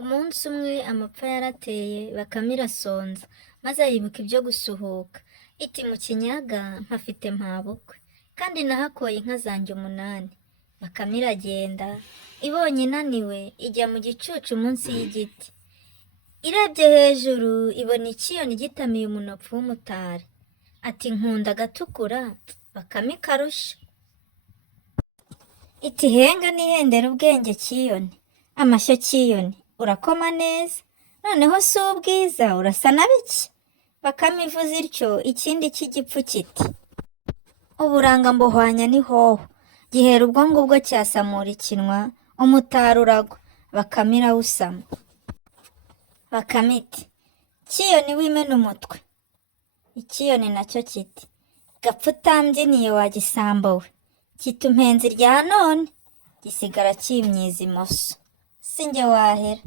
Umunsi umwe amapfa yarateye Bakame irasonza, maze yibuka ibyo gusuhuka. Iti mu kinyaga mpafite mpabukwe, kandi nahakoye inka zanjye 8. Bakame iragenda, ibonye inaniwe ijya mu gicucu munsi y'igiti. Irebye hejuru ibona ikiyoni gitamiye umunopfu w'umutari. Ati nkunda agatukura, Bakame ikarusha. Iti henga nihendera ubwenge kiyoni, amashyo kiyoni urakoma neza, noneho si ubwiza urasa na biki. Bakame ivuze ityo ikindi cy'igipfu kiti uburanga mbuhwanya ni hoho, gihera ubwo ngubwo cyasamura ikinwa, umutari uragwa, Bakame irawusama. Bakame iti kiyoni wimena umutwe. Ikiyoni nacyo kiti gapfa utambyiniye wagisambo we, kiti umpenzi rya none, gisigara kimyiza imoso, sinjye wahera.